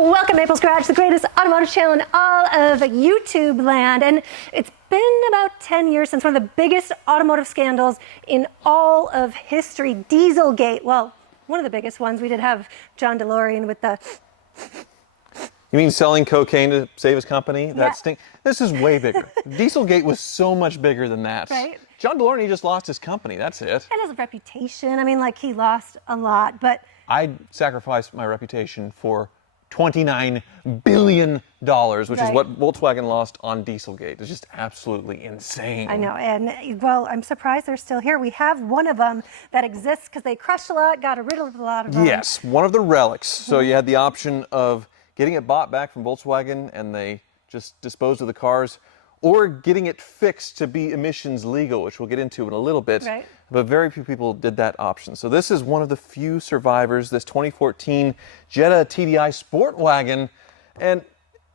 Welcome, Maple's Garage, the greatest automotive channel in all of YouTube land. And it's been about 10 years since one of the biggest automotive scandals in all of history, Dieselgate. Well, one of the biggest ones. We did have John DeLorean with the... You mean selling cocaine to save his company? Yeah. That stink. This is way bigger. Dieselgate was so much bigger than that. Right. John DeLorean, he just lost his company. That's it. And his reputation. I mean, like, he lost a lot, but... I'd sacrifice my reputation for $29 billion, which is what Volkswagen lost on Dieselgate. It's just absolutely insane. I know, and well, I'm surprised they're still here. We have one of them that exists because they crushed a lot, got rid of a lot of them. Yes, one of the relics. So you had the option of getting it bought back from Volkswagen and they just disposed of the cars, or getting it fixed to be emissions legal, which we'll get into in a little bit. Right. But very few people did that option. So this is one of the few survivors, this 2014 Jetta TDI sport wagon. And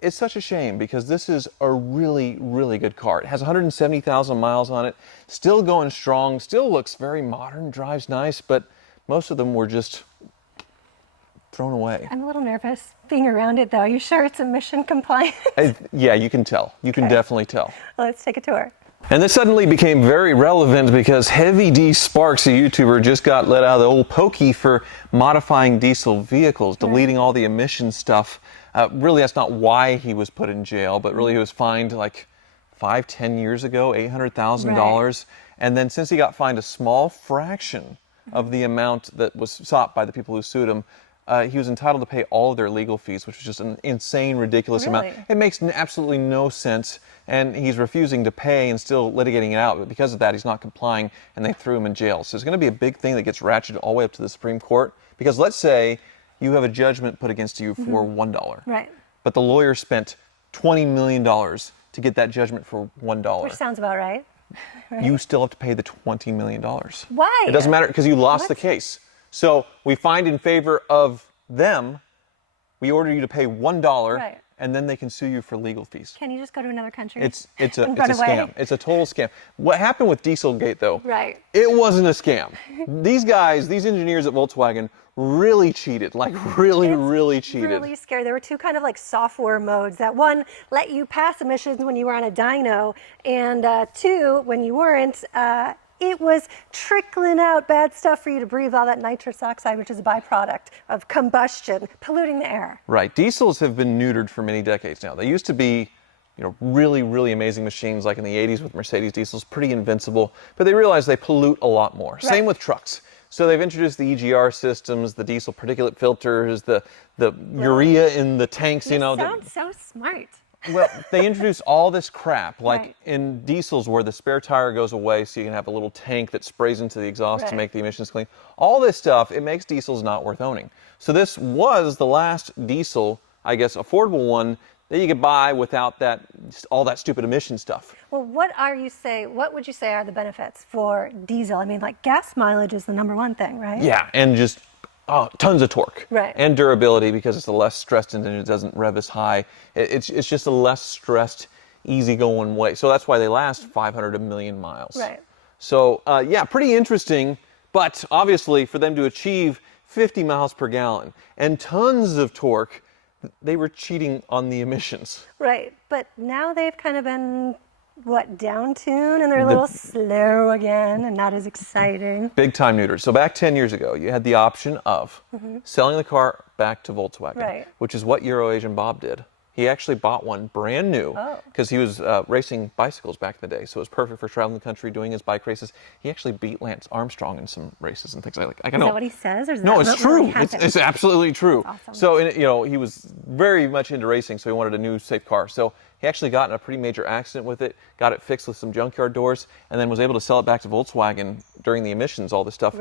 it's such a shame because this is a really, really good car. It has 170,000 miles on it, still going strong, still looks very modern, drives nice, but most of them were just thrown away. I'm a little nervous being around it, though. You sure it's emission compliant? Yeah, you can tell. You can definitely tell. Well, let's take a tour. And this suddenly became very relevant because Heavy D Sparks, a YouTuber, just got let out of the old pokey for modifying diesel vehicles, deleting all the emission stuff. Really, that's not why he was put in jail, but really he was fined like 10 years ago, $800,000. And then since he got fined a small fraction of the amount that was sought by the people who sued him, he was entitled to pay all of their legal fees, which was just an insane, ridiculous amount. It makes absolutely no sense, and he's refusing to pay and still litigating it out, but because of that, he's not complying, and they threw him in jail. So it's going to be a big thing that gets ratcheted all the way up to the Supreme Court, because let's say you have a judgment put against you for $1. Right. But the lawyer spent $20 million to get that judgment for $1. Which sounds about right. You still have to pay the $20 million. Why? It doesn't matter because you lost the case. So we find in favor of them, we order you to pay $1, and then they can sue you for legal fees. Can you just go to another country? It's a scam. It's a total scam. What happened with Dieselgate, though? Right. It wasn't a scam. These guys, these engineers at Volkswagen, really cheated. Like really cheated. Really scary. There were two kind of like software modes. That one let you pass emissions when you were on a dyno, and two, when you weren't, it was trickling out bad stuff for you to breathe, all that nitrous oxide, which is a byproduct of combustion, polluting the air. Right. Diesels have been neutered for many decades now. They used to be, really, really amazing machines, like in the 80s with Mercedes diesels, pretty invincible, but they realized they pollute a lot more. Right. Same with trucks. So they've introduced the EGR systems, the diesel particulate filters, the urea in the tanks, You sound so smart. Well, they introduced all this crap, like in diesels where the spare tire goes away so you can have a little tank that sprays into the exhaust to make the emissions clean. All this stuff, it makes diesels not worth owning. So this was the last diesel, I guess, affordable one that you could buy without all that stupid emission stuff. Well, what would you say are the benefits for diesel? I mean, like gas mileage is the #1 thing, right? Yeah, and just tons of torque and durability because it's a less stressed engine. It doesn't rev as high. It's just a less stressed, easygoing way. So that's why they last 500 a million miles. Right. So yeah, pretty interesting. But obviously, for them to achieve 50 miles per gallon and tons of torque, they were cheating on the emissions. Right. But now they've kind of been down tune, and they're a little slow again and not as exciting. Big time neuters. So back 10 years ago, you had the option of selling the car back to Volkswagen, which is what Euro-Asian Bob did. He actually bought one brand new because he was racing bicycles back in the day. So it was perfect for traveling the country, doing his bike races. He actually beat Lance Armstrong in some races and things like that. Is that what he says? Or is no, that it's true. Really it's absolutely true. Awesome. So he was very much into racing, so he wanted a new safe car. So he actually got in a pretty major accident with it, got it fixed with some junkyard doors, and then was able to sell it back to Volkswagen during the emissions, all this stuff,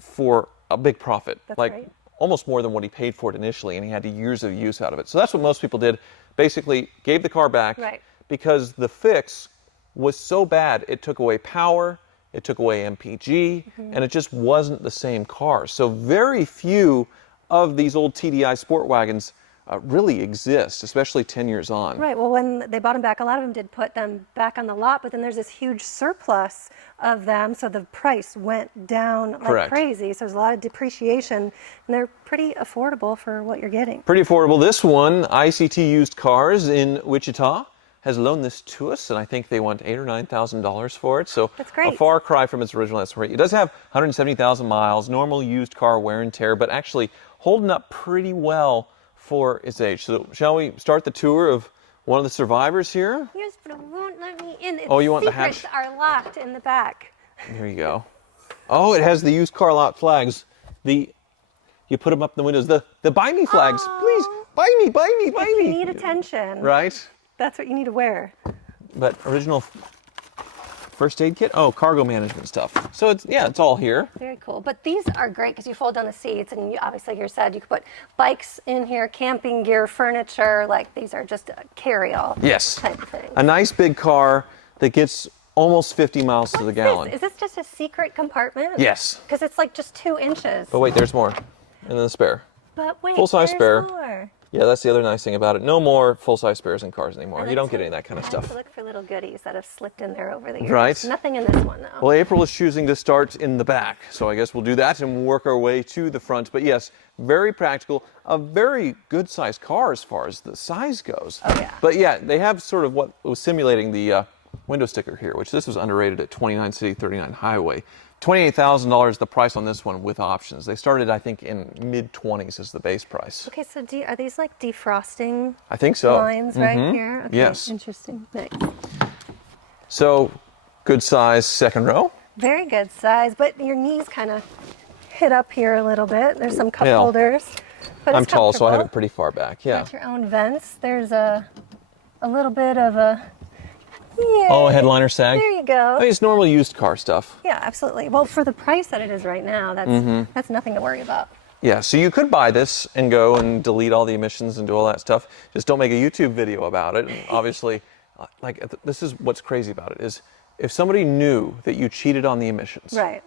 for a big profit. That's like almost more than what he paid for it initially, and he had years of use out of it. So that's what most people did. Basically gave the car back because the fix was so bad. It took away power, it took away MPG, and it just wasn't the same car. So very few of these old TDI sport wagons really exist, especially 10 years on. Right. Well, when they bought them back, a lot of them did put them back on the lot, but then there's this huge surplus of them, so the price went down like Correct. crazy. So there's a lot of depreciation, and they're pretty affordable for what you're getting. Pretty affordable. This one, ICT Used Cars in Wichita, has loaned this to us, and I think they want $8,000 or $9,000 for it. So That's great. A far cry from its original estimate. It does have 170,000 miles, normal used car wear and tear, but actually holding up pretty well for its age. So shall we start the tour of one of the survivors here? Yes, but it won't let me in. Oh, you want the Secrets hatch? are locked in the back. Here you go. Oh, it has the used car lot flags. You put them up in the windows. The buy me flags. Oh. Please, buy me, buy me, buy If me. you need attention, Right? that's what you need to wear. But original first aid kit. Oh, cargo management stuff. So it's all here. Very cool. But these are great because you fold down the seats, and you, obviously, like you said, you could put bikes in here, camping gear, furniture. Like these are just carry-all Yes. type of things. A nice big car that gets almost 50 miles to the gallon. Is this just a secret compartment? Yes. Because it's like just 2 inches. But wait, there's more. And then the spare. But wait, Full-size there's spare. more. Yeah, that's the other nice thing about it. No more full-size spares in cars anymore. I You like don't to- get any of that kind of I like stuff. to look for little goodies that have slipped in there over the years. Right. Nothing in this one, though. Well, April is choosing to start in the back, so I guess we'll do that and we'll work our way to the front. But yes, very practical, a very good sized car as far as the size goes. Oh, yeah. But yeah, they have sort of what was simulating the window sticker here, which this was underrated at 29 City, 39 Highway. $28,000 the price on this one with options. They started, I think, in mid-20s as the base price. Okay, so are these like defrosting I think so. lines right here? Okay, Yes. Interesting. Nice. So, good size second row. Very good size, but your knees kind of hit up here a little bit. There's some cup Yeah. holders. But I'm it's tall, so I have it comfortable. pretty far back. Yeah. Got your own vents. There's a little bit of a. Yay. Oh, a headliner sag. There you go. I mean, it's normal used car stuff. Yeah, absolutely. Well, for the price that it is right now, that's nothing to worry about. Yeah, so you could buy this and go and delete all the emissions and do all that stuff. Just don't make a YouTube video about it. And obviously, this is what's crazy about it is if somebody knew that you cheated on the emissions, Right.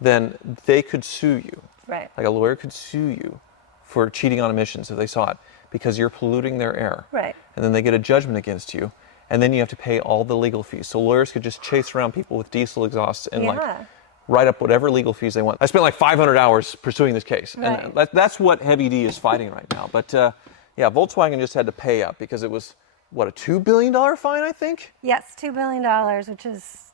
then they could sue you. Right. Like a lawyer could sue you for cheating on emissions if they saw it because you're polluting their air. Right. And then they get a judgment against you. And then you have to pay all the legal fees. So lawyers could just chase around people with diesel exhausts and Yeah. write up whatever legal fees they want. I spent like 500 hours pursuing this case. Right. And that's what Heavy D is fighting right now. But yeah, Volkswagen just had to pay up because it was, what, a $2 billion fine, I think? Yes, $2 billion, which is,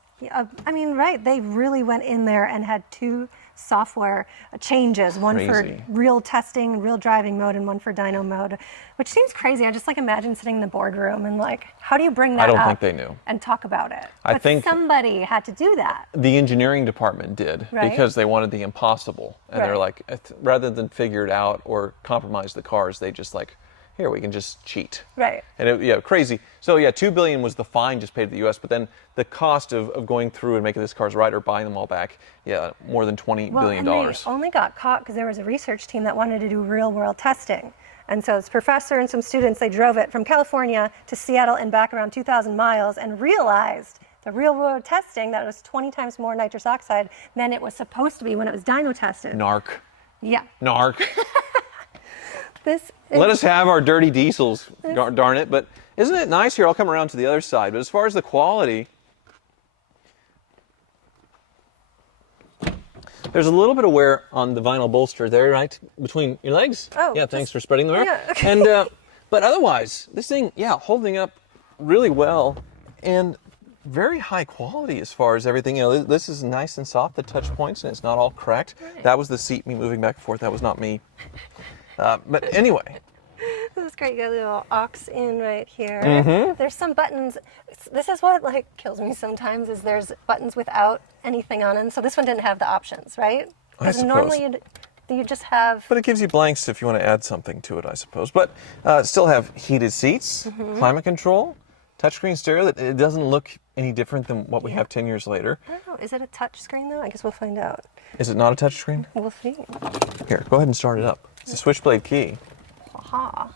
I mean, right. They really went in there and had 2 software changes, one Crazy. for real testing, real driving mode, and one for dyno mode, which seems crazy. I just like imagine sitting in the boardroom and like, how do you bring that I don't up think they knew. and talk about it? I But think- somebody had to do that. The engineering department did Right. because they wanted the impossible. And they're Right. like, rather than figure it out or compromise the cars, they just like, here, we can just cheat. Right. And yeah, crazy. So yeah, $2 billion was the fine just paid to the U.S., but then the cost of going through and making this cars right or buying them all back, yeah, more than $20 billion. And they only got caught because there was a research team that wanted to do real world testing. And so this professor and some students, they drove it from California to Seattle and back around 2,000 miles and realized the real world testing that it was 20 times more nitrous oxide than it was supposed to be when it was dyno tested. Narc. Yeah. Narc. This is, Let us have our dirty diesels, darn it. But isn't it nice here? I'll come around to the other side. But as far as the quality, there's a little bit of wear on the vinyl bolster there, right? Between your legs. Oh, yeah, thanks for spreading the wear. yeah, okay. And, but otherwise, this thing, yeah, holding up really well and very high quality as far as everything. You know, this is nice and soft, the touch points, and it's not all cracked. Right. That was the seat, me moving back and forth. That was not me. But anyway. this is great. You got a little aux in right here. Mm-hmm. There's some buttons. This is what like kills me sometimes is there's buttons without anything on them. So this one didn't have the options, right? I 'Cause suppose. normally you just have. But it gives you blanks if you want to add something to it, I suppose. But still have heated seats, climate control, touchscreen stereo. That it doesn't look any different than what we have 10 years later. I don't know. Is it a touch screen though? I guess we'll find out. Is it not a touchscreen? We'll see. Here, go ahead and start it up. It's a switchblade key. Aha.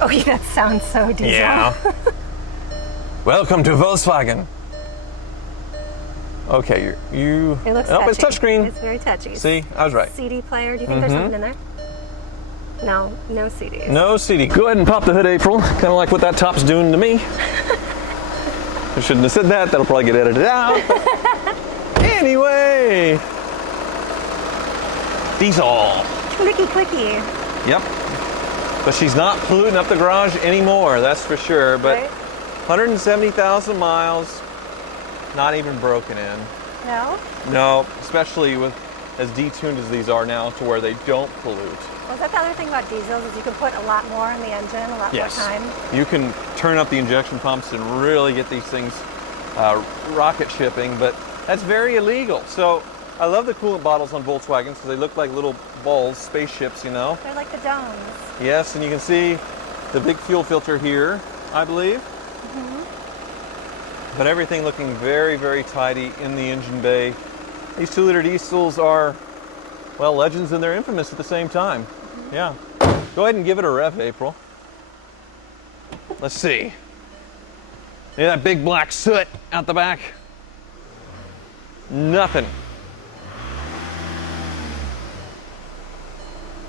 Oh, yeah, that sounds so diesel. Welcome to Volkswagen. Okay, you. It looks Nope, touchy. it's touchscreen. It's very touchy. See, I was right. CD player. Do you think there's something in there? No, no CDs. No CD. Go ahead and pop the hood, April. Kind of like what that top's doing to me. I shouldn't have said that. That'll probably get edited out. Anyway. Diesel. Clicky. Yep. But she's not polluting up the garage anymore, that's for sure. But Right. 170,000 miles, not even broken in. No? No, especially with as detuned as these are now to where they don't pollute. Well, is that the other thing about diesels is you can put a lot more in the engine, a lot more time? You can turn up the injection pumps and really get these things rocket shipping, but that's very illegal. So I love the coolant bottles on Volkswagens because they look like little balls, spaceships, you know. They're like the domes. Yes, and you can see the big fuel filter here, I believe. But everything looking very, very tidy in the engine bay. These 2-liter diesels are, well, legends and they're infamous at the same time. Yeah. Go ahead and give it a rev, April. Let's see. Yeah, that big black soot out the back. Nothing.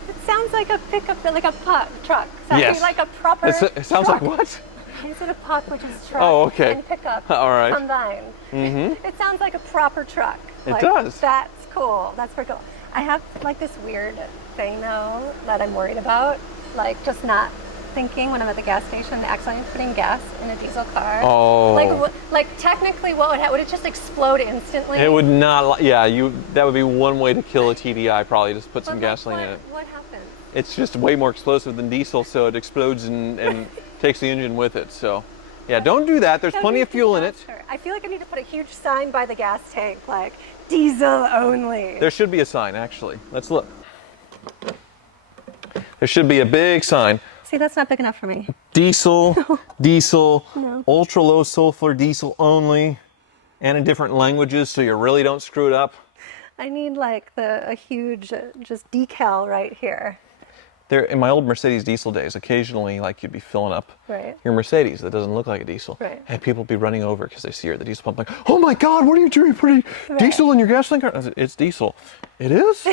It sounds like a pickup, like a truck. Sounds Yes. like a proper It sounds truck. like what? Is it a puck, which is truck Oh, okay. and pickup All right. combined? It sounds like a proper truck. It Like, does. That's cool. That's pretty cool. I have like this weird thing though that I'm worried about, like just not thinking when I'm at the gas station, accidentally putting gas in a diesel car. Oh. Like technically, what would happen? Would it just explode instantly? It would not, yeah, that would be one way to kill a TDI, probably, just put some But gasoline in it. What happens? It's just way more explosive than diesel, so it explodes and takes the engine with it. So, yeah, don't do that. There's plenty of fuel in it. Sure. I feel like I need to put a huge sign by the gas tank, like diesel only. There should be a sign, actually. Let's look. There should be a big sign. See, that's not big enough for me. Diesel, diesel, No. ultra low sulfur diesel only, and in different languages, so you really don't screw it up. I need like a huge just decal right here. There, in my old Mercedes diesel days, occasionally, like you'd be filling up Right. your Mercedes that doesn't look like a diesel, Right. and people would be running over because they see her at the diesel pump, like, "Oh my God, what are you doing? Putting diesel in your gasoline car?" I said, "It's diesel." It is.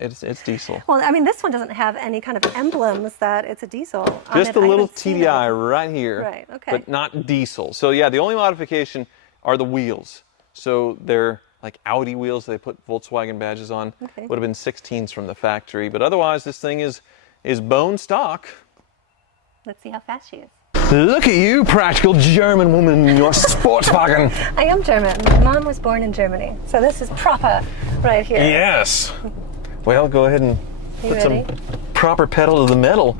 It's diesel. Well, I mean, this one doesn't have any kind of emblems that it's a diesel. on Just it. a I little haven't seen TDI it. right here, Right, okay. but not diesel. So yeah, the only modification are the wheels. So they're like Audi wheels they put Volkswagen badges on. Okay. Would have been 16s from the factory, but otherwise this thing is bone stock. Let's see how fast she is. Look at you, practical German woman in your Sportswagen. I am German. My mom was born in Germany, so this is proper right here. Yes. Well, go ahead and You put some ready? proper pedal to the metal.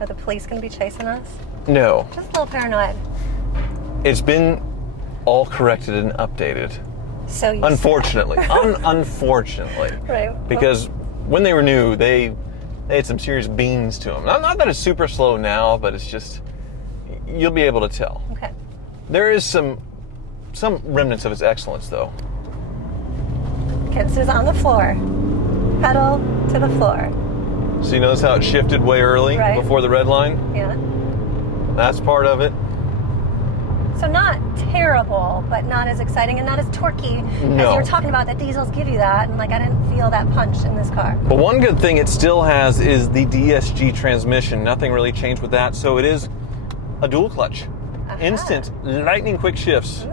Are the police going to be chasing us? No, Just a little paranoid. it's been all corrected and updated. So you Unfortunately, unfortunately, Right. because when they were new, they had some serious beans to them. Not that it's super slow now, but it's just you'll be able to tell. Okay. There is some remnants of its excellence, though. Okay, this is on the floor. Pedal to the floor. So you notice how it shifted way early Right. before the red line? Yeah. That's part of it. So not terrible, but not as exciting and not as torquey as No. you were talking about. That diesels give you that, and like I didn't feel that punch in this car. But one good thing it still has is the DSG transmission. Nothing really changed with that, so it is a dual clutch. Aha. Instant, lightning quick shifts. Ooh,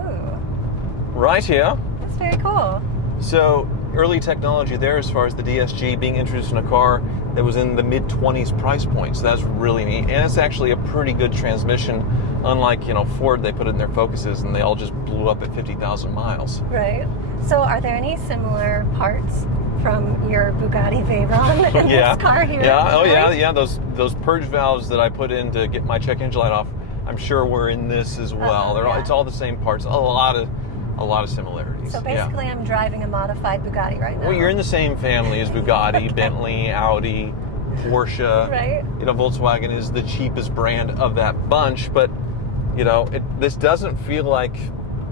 Right here. that's very cool. So early technology there as far as the DSG being introduced in a car that was in the mid-20s price point. So that's really neat. And it's actually a pretty good transmission. Unlike, Ford, they put it in their Focuses and they all just blew up at 50,000 miles. Right. So are there any similar parts from your Bugatti Veyron in Yeah. this car here? Yeah. Oh, yeah. Right? Yeah. Those purge valves that I put in to get my check engine light off, I'm sure were in this as well. Yeah. It's all the same parts. A lot of similarities. So Yeah. basically, I'm driving a modified Bugatti right now. Well, you're in the same family as Bugatti, Bentley, Audi, Porsche. Right. Volkswagen is the cheapest brand of that bunch, but this doesn't feel like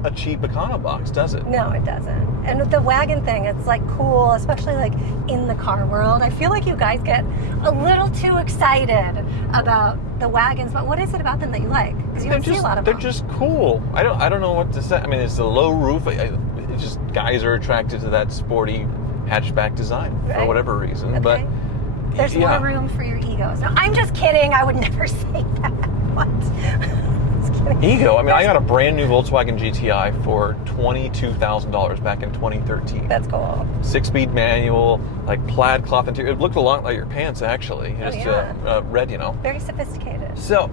a cheap econo box, does it? No, it doesn't. And with the wagon thing, it's like cool, especially like in the car world. I feel like you guys get a little too excited about the wagons, but what is it about them that you like? Because you don't see a lot of They're them. just cool. I don't know what to say. I mean, it's the low roof. It's just guys are attracted to that sporty hatchback design for Right. whatever reason. Okay. But There's Yeah. more room for your egos. No, I'm just kidding. I would never say that. What? Just kidding. Ego. I mean, I got a brand new Volkswagen GTI for $22,000 back in 2013. That's cool. 6-speed manual, like plaid cloth interior. It looked a lot like your pants, actually. Oh, Just yeah. red, you know. Very sophisticated. So,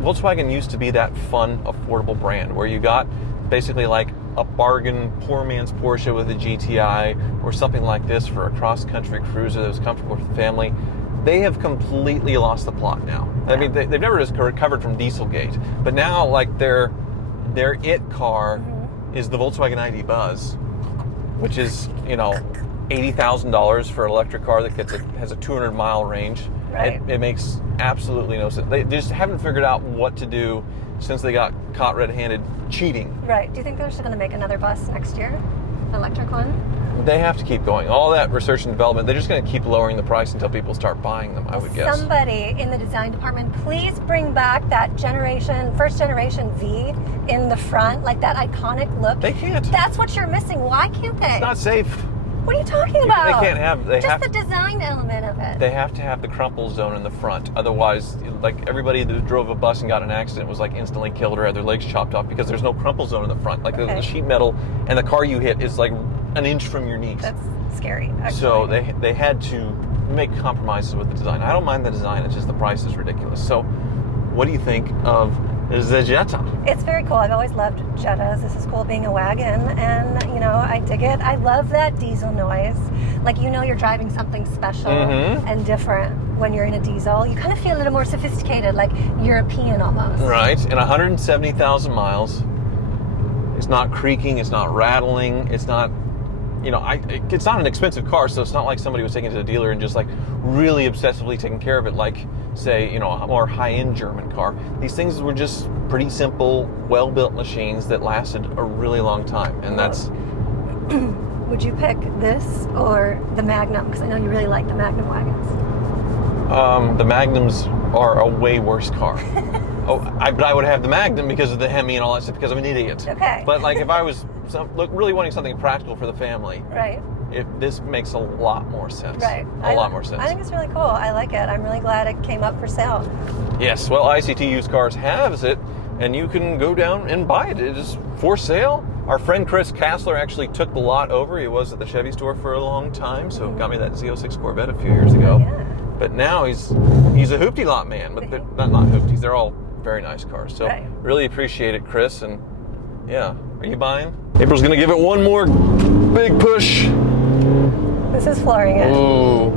Volkswagen used to be that fun, affordable brand where you got basically like a bargain poor man's Porsche with a GTI or something like this for a cross-country cruiser that was comfortable for the family. They have completely lost the plot now. I mean, they've never just recovered from Dieselgate, but now like their it car is the Volkswagen ID Buzz, which is, you know, $80,000 for an electric car that has a 200-mile range. Right. It makes absolutely no sense. They just haven't figured out what to do since they got caught red-handed cheating. Right. Do you think they're just going to make another bus next year? Electric one? They have to keep going. All that research and development, they're just going to keep lowering the price until people start buying them, I would guess. Somebody in the design department, please bring back that first generation V in the front, like that iconic look. They can't. That's what you're missing. Why can't they? It's not safe. What are you talking about? They can't have. Just the design element of it. They have to have the crumple zone in the front. Otherwise, like everybody that drove a bus and got in an accident was like instantly killed or had their legs chopped off because there's no crumple zone in the front. Like the sheet metal and the car you hit is like an inch from your knees. That's scary, actually. So they had to make compromises with the design. I don't mind the design. It's just the price is ridiculous. So, what do you think of the Jetta? It's very cool. I've always loved Jettas. This is cool being a wagon, and you know, I dig it. I love that diesel noise. Like, you know, you're driving something special and different when you're in a diesel. You kind of feel a little more sophisticated, like European almost. Right. And 170,000 miles. It's not creaking. It's not rattling. It's not. You know, it's not an expensive car, so it's not like somebody was taking it to the dealer and just like really obsessively taking care of it, like, say, you know, a more high-end German car. These things were just pretty simple, well-built machines that lasted a really long time, and that's. Would you pick this or the Magnum? Because I know you really like the Magnum wagons. The Magnums are a way worse car. But I would have the Magnum because of the Hemi and all that stuff because I'm an idiot. Okay. But like if I was really wanting something practical for the family, Right. This makes a lot more sense. Right. A lot more sense. I think it's really cool. I like it. I'm really glad it came up for sale. Yes. Well, ICT Used Cars has it, and you can go down and buy it. It is for sale. Our friend Chris Kassler actually took the lot over. He was at the Chevy store for a long time, so got me that Z06 Corvette a few years ago. Yeah. But now he's a hoopty lot man. But they're not hoopties. They're all very nice cars. So Right. really appreciate it, Chris. And yeah, are you buying? April's gonna give it one more big push. This is flooring it. Ooh.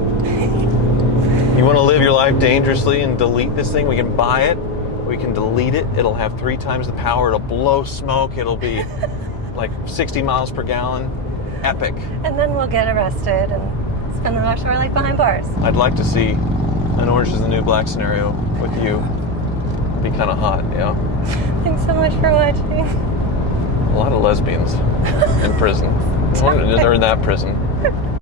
You want to live your life dangerously and delete this thing? We can buy it. We can delete it. It'll have 3 times the power. It'll blow smoke. It'll be like 60 miles per gallon. Epic. And then we'll get arrested and spend the rest of our life behind bars. I'd like to see an Orange is the New Black scenario with you. It'd be kind of hot, yeah. Thanks so much for watching. A lot of lesbians in prison. Or in that prison.